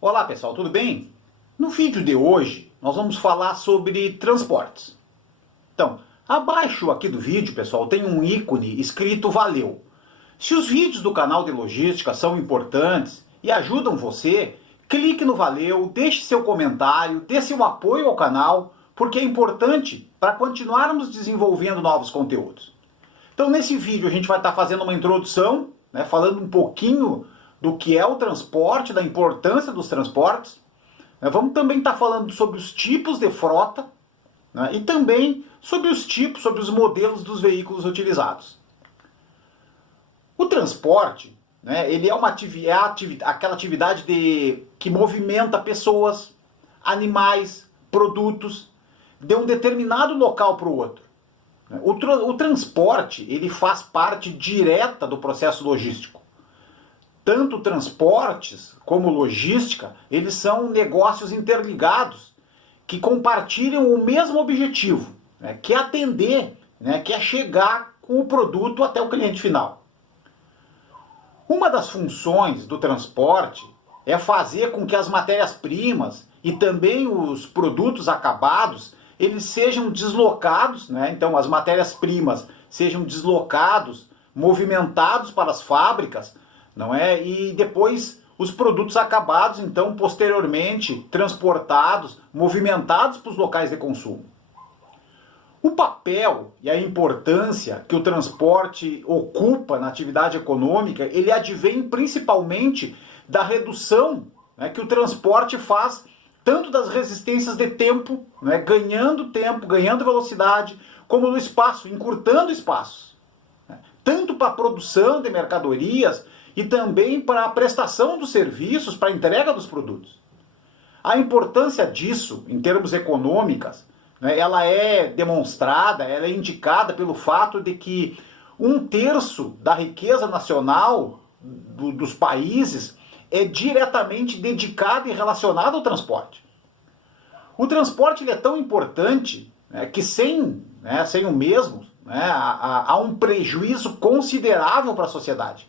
Olá pessoal, tudo bem? No vídeo de hoje nós vamos falar sobre transportes. Então, abaixo aqui do vídeo, pessoal, tem um ícone escrito Valeu. Se os vídeos do canal de logística são importantes e ajudam você, clique no Valeu, deixe seu comentário, dê seu apoio ao canal, porque é importante para continuarmos desenvolvendo novos conteúdos. Então nesse vídeo a gente vai estar fazendo uma introdução, falando um pouquinho do que é o transporte, da importância dos transportes. Vamos também estar falando sobre os tipos de frota, e também sobre os tipos, sobre os modelos dos veículos utilizados. O transporte, ele é aquela atividade que movimenta pessoas, animais, produtos de um determinado local para o outro. O transporte ele faz parte direta do processo logístico. Tanto transportes como logística, eles são negócios interligados que compartilham o mesmo objetivo, que é atender, que é chegar com o produto até o cliente final. Uma das funções do transporte é fazer com que as matérias-primas e também os produtos acabados, eles sejam deslocados, então as matérias-primas sejam deslocados, movimentados para as fábricas, e depois os produtos acabados, então, posteriormente, transportados, movimentados para os locais de consumo. O papel e a importância que o transporte ocupa na atividade econômica, ele advém principalmente da redução que o transporte faz, tanto das resistências de tempo, tempo, ganhando velocidade, como no espaço, encurtando espaços. Tanto para a produção de mercadorias, e também para a prestação dos serviços, para a entrega dos produtos. A importância disso, em termos econômicos, ela é demonstrada, ela é indicada pelo fato de que 1/3 da riqueza nacional dos países é diretamente dedicada e relacionada ao transporte. O transporte ele é tão importante que sem o mesmo há um prejuízo considerável para a sociedade.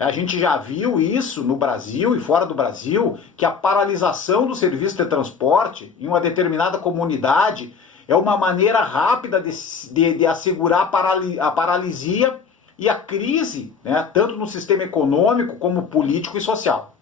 A gente já viu isso no Brasil e fora do Brasil, que a paralisação do serviço de transporte em uma determinada comunidade é uma maneira rápida de assegurar a paralisia e a crise, tanto no sistema econômico como político e social.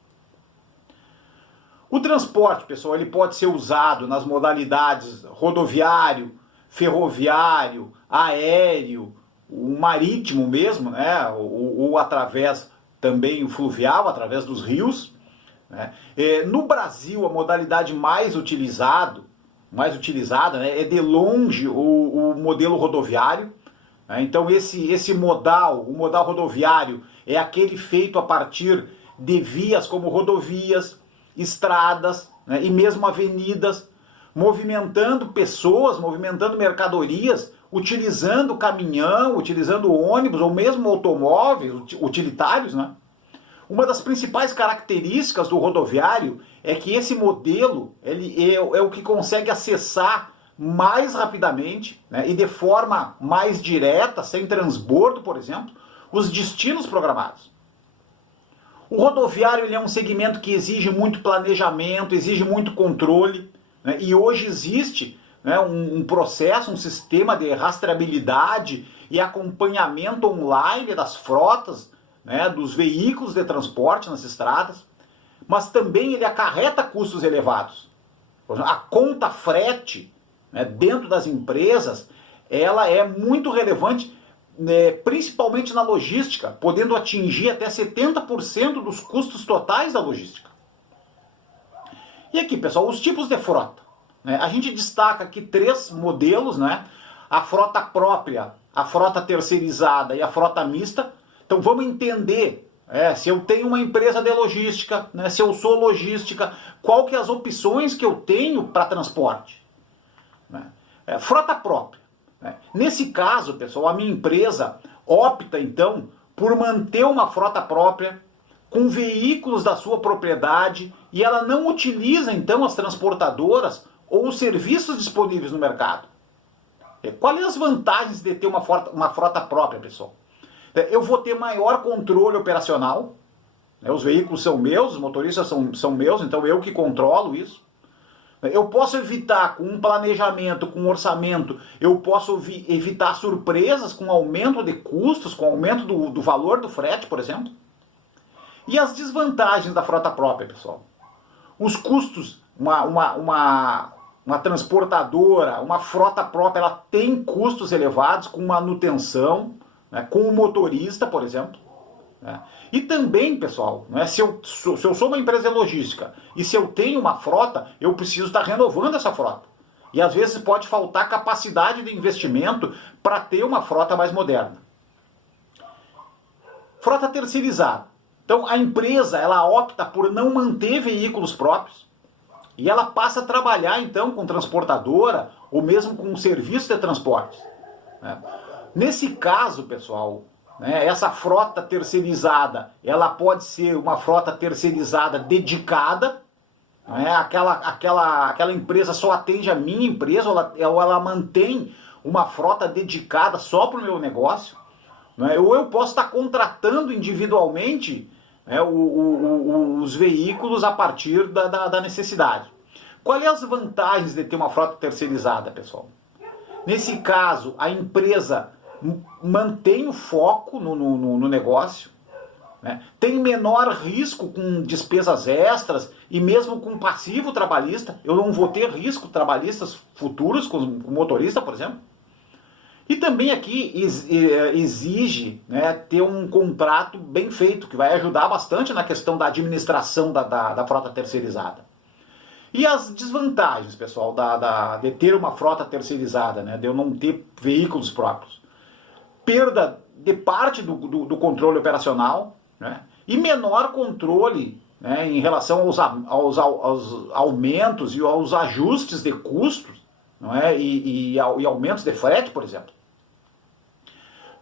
O transporte, pessoal, ele pode ser usado nas modalidades rodoviário, ferroviário, aéreo, o marítimo mesmo, ou através também o fluvial, através dos rios. No Brasil, a modalidade mais utilizada é de longe o modelo rodoviário. Então o modal rodoviário é aquele feito a partir de vias como rodovias, estradas e mesmo avenidas, movimentando pessoas, movimentando mercadorias, utilizando caminhão, utilizando ônibus ou mesmo automóveis utilitários. Uma das principais características do rodoviário é que esse modelo ele é o que consegue acessar mais rapidamente e de forma mais direta, sem transbordo, por exemplo, os destinos programados. O rodoviário ele é um segmento que exige muito planejamento, exige muito controle, e hoje existe um processo, um sistema de rastreabilidade e acompanhamento online das frotas, dos veículos de transporte nas estradas, mas também ele acarreta custos elevados. A conta frete dentro das empresas, ela é muito relevante, principalmente na logística, podendo atingir até 70% dos custos totais da logística. E aqui, pessoal, os tipos de frota. A gente destaca aqui 3 modelos, a frota própria, a frota terceirizada e a frota mista. Então vamos entender se eu tenho uma empresa de logística, se eu sou logística, qual que é as opções que eu tenho para transporte. Frota própria. Nesse caso, pessoal, a minha empresa opta então por manter uma frota própria, com veículos da sua propriedade, e ela não utiliza então as transportadoras ou os serviços disponíveis no mercado. Quais as vantagens de ter uma frota própria, pessoal? Eu vou ter maior controle operacional, Os veículos são meus, os motoristas são meus, então eu que controlo isso. Eu posso evitar com um planejamento, com um orçamento, eu posso evitar surpresas com aumento de custos, com aumento do valor do frete, por exemplo. E as desvantagens da frota própria, pessoal? Os custos, uma transportadora, uma frota própria, ela tem custos elevados com manutenção, né, com o motorista, por exemplo. Né? E também, pessoal, né, se eu sou uma empresa logística e se eu tenho uma frota, eu preciso estar renovando essa frota. E às vezes pode faltar capacidade de investimento para ter uma frota mais moderna. Frota terceirizada. Então a empresa ela opta por não manter veículos próprios e ela passa a trabalhar então com transportadora ou mesmo com um serviço de transporte. Né? Nesse caso, pessoal, né, essa frota terceirizada, ela pode ser uma frota terceirizada dedicada, né, aquela empresa só atende a minha empresa, ou ela mantém uma frota dedicada só para o meu negócio, né, ou eu posso estar contratando individualmente, né, os veículos a partir da necessidade. Quais são as vantagens de ter uma frota terceirizada, pessoal? Nesse caso, a empresa mantém o foco no negócio, né? Tem menor risco com despesas extras e mesmo com passivo trabalhista. Eu não vou ter risco trabalhistas futuros com o motorista, por exemplo. E também aqui exige, né, ter um contrato bem feito, que vai ajudar bastante na questão da administração da frota terceirizada. E as desvantagens, pessoal, de ter uma frota terceirizada, né, de eu não ter veículos próprios. Perda de parte do controle operacional, né, e menor controle, né, em relação aos aumentos e aos ajustes de custos, não é, e aumentos de frete, por exemplo.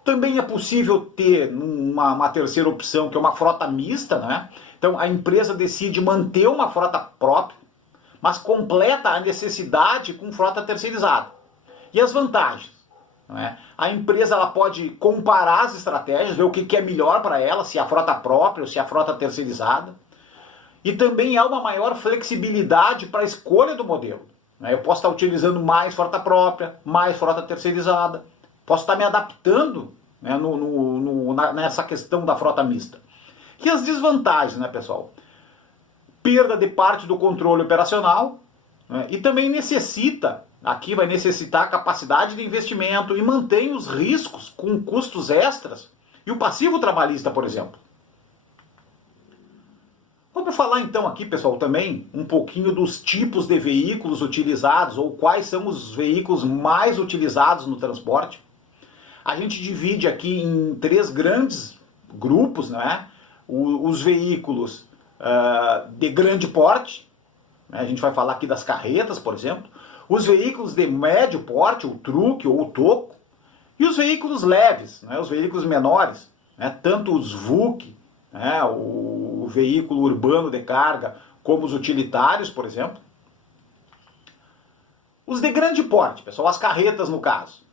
Também é possível ter uma terceira opção, que é uma frota mista, né? Então a empresa decide manter uma frota própria, mas completa a necessidade com frota terceirizada. E as vantagens? Não é? A empresa ela pode comparar as estratégias, ver o que é melhor para ela, se é a frota própria ou se é a frota terceirizada. E também há uma maior flexibilidade para a escolha do modelo. Eu posso estar utilizando mais frota própria, mais frota terceirizada. Posso estar me adaptando, né, nessa questão da frota mista. E as desvantagens, né, pessoal? Perda de parte do controle operacional, né, e também aqui vai necessitar capacidade de investimento e mantém os riscos com custos extras e o passivo trabalhista, por exemplo. Vamos falar então aqui, pessoal, também um pouquinho dos tipos de veículos utilizados ou quais são os veículos mais utilizados no transporte. A gente divide aqui em 3 grandes grupos, né? Os veículos de grande porte, né? A gente vai falar aqui das carretas, por exemplo. Os veículos de médio porte, o truque ou o toco. E os veículos leves, né? Os veículos menores, né? Tanto os VUC, né? O veículo urbano de carga, como os utilitários, por exemplo. Os de grande porte, pessoal, as carretas no caso.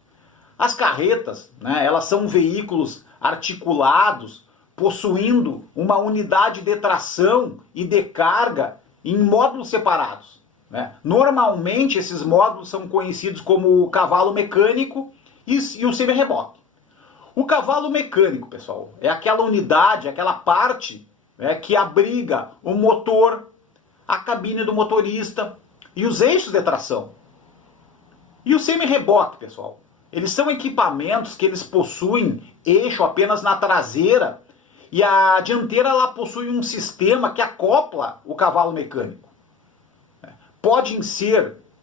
As carretas, né, elas são veículos articulados, possuindo uma unidade de tração e de carga em módulos separados. Né? Normalmente esses módulos são conhecidos como o cavalo mecânico e o semi-reboque. O cavalo mecânico, pessoal, é aquela unidade, aquela parte, né, que abriga o motor, a cabine do motorista e os eixos de tração. E o semi-reboque, pessoal, eles são equipamentos que eles possuem eixo apenas na traseira e a dianteira ela possui um sistema que acopla o cavalo mecânico.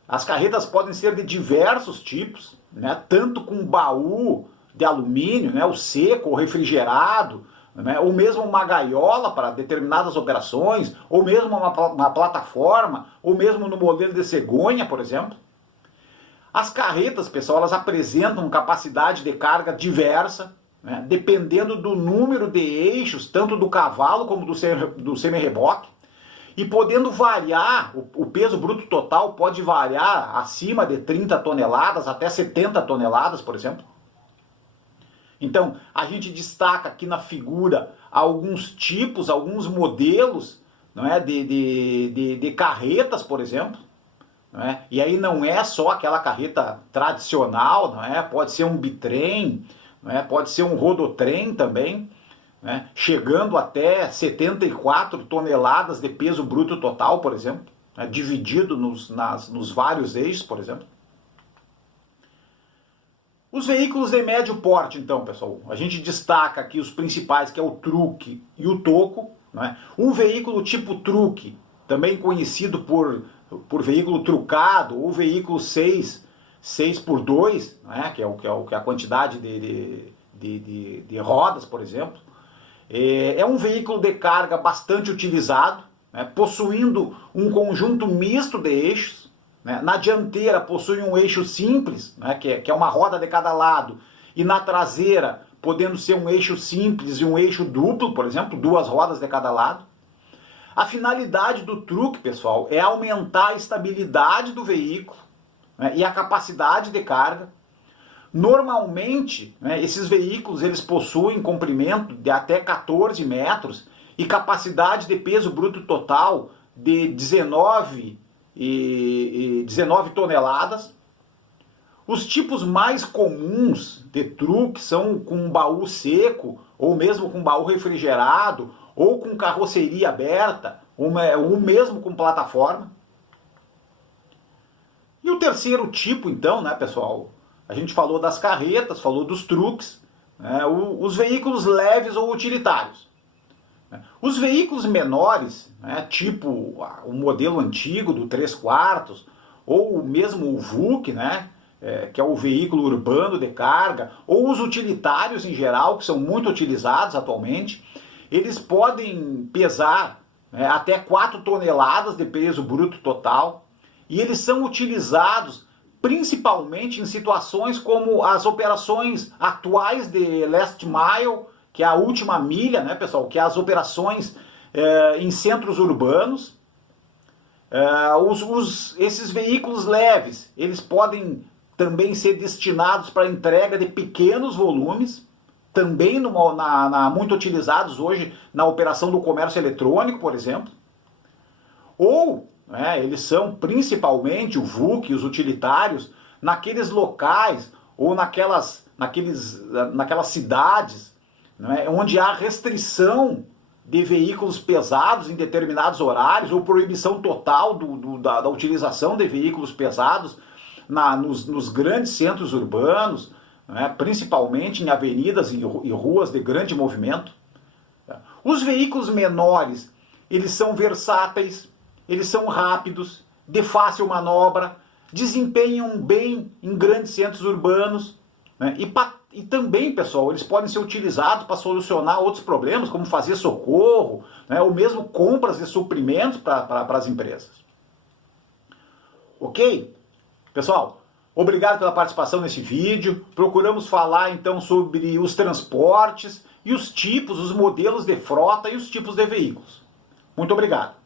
As carretas podem ser de diversos tipos, né, tanto com baú de alumínio, né, o seco, o refrigerado, né, ou mesmo uma gaiola para determinadas operações, ou mesmo uma plataforma, ou mesmo no modelo de cegonha, por exemplo. As carretas, pessoal, elas apresentam capacidade de carga diversa, né, dependendo do número de eixos, tanto do cavalo como do semi-reboque, e podendo variar, o peso bruto total pode variar acima de 30 toneladas até 70 toneladas, por exemplo. Então, a gente destaca aqui na figura alguns tipos, alguns modelos, não é, de carretas, por exemplo. Não é? E aí não é só aquela carreta tradicional, não é? Pode ser um bitrem, não é? Pode ser um rodotrem também, né? Chegando até 74 toneladas de peso bruto total, por exemplo, né? Dividido nos vários eixos, por exemplo. Os veículos de médio porte, então, pessoal, a gente destaca aqui os principais, que é o truque e o toco. Né? O veículo tipo truque, também conhecido por veículo trucado, ou veículo 6x2, né? que é a quantidade de rodas, por exemplo. É um veículo de carga bastante utilizado, né? Possuindo um conjunto misto de eixos. Na dianteira possui um eixo simples, né, que é uma roda de cada lado, e na traseira podendo ser um eixo simples e um eixo duplo, por exemplo, 2 rodas de cada lado. A finalidade do truque, pessoal, é aumentar a estabilidade do veículo, né, e a capacidade de carga. Normalmente, né, esses veículos eles possuem comprimento de até 14 metros e capacidade de peso bruto total de 19 toneladas. Os tipos mais comuns de truque são com baú seco, ou mesmo com baú refrigerado, ou com carroceria aberta, ou mesmo com plataforma. E o terceiro tipo, então, né, pessoal? A gente falou das carretas, falou dos truques, né, os veículos leves ou utilitários. Os veículos menores, né, tipo o modelo antigo do 3/4, ou mesmo o VUC, né, que é o veículo urbano de carga, ou os utilitários em geral, que são muito utilizados atualmente, eles podem pesar, né, até 4 toneladas de peso bruto total, e eles são utilizados principalmente em situações como as operações atuais de last mile, que é a última milha, né, pessoal, que é as operações em centros urbanos. Esses veículos leves, eles podem também ser destinados para entrega de pequenos volumes, também muito utilizados hoje na operação do comércio eletrônico, por exemplo. Ou, né, eles são principalmente o VUC, os utilitários, naqueles locais ou naquelas cidades, né, onde há restrição de veículos pesados em determinados horários, ou proibição total da utilização de veículos pesados nos grandes centros urbanos, né, principalmente em avenidas e ruas de grande movimento. Os veículos menores, eles são versáteis, eles são rápidos, de fácil manobra, desempenham bem em grandes centros urbanos, né, e também, pessoal, eles podem ser utilizados para solucionar outros problemas, como fazer socorro, né, ou mesmo compras de suprimentos para as empresas. Ok? Pessoal, obrigado pela participação nesse vídeo. Procuramos falar então sobre os transportes e os tipos, os modelos de frota e os tipos de veículos. Muito obrigado.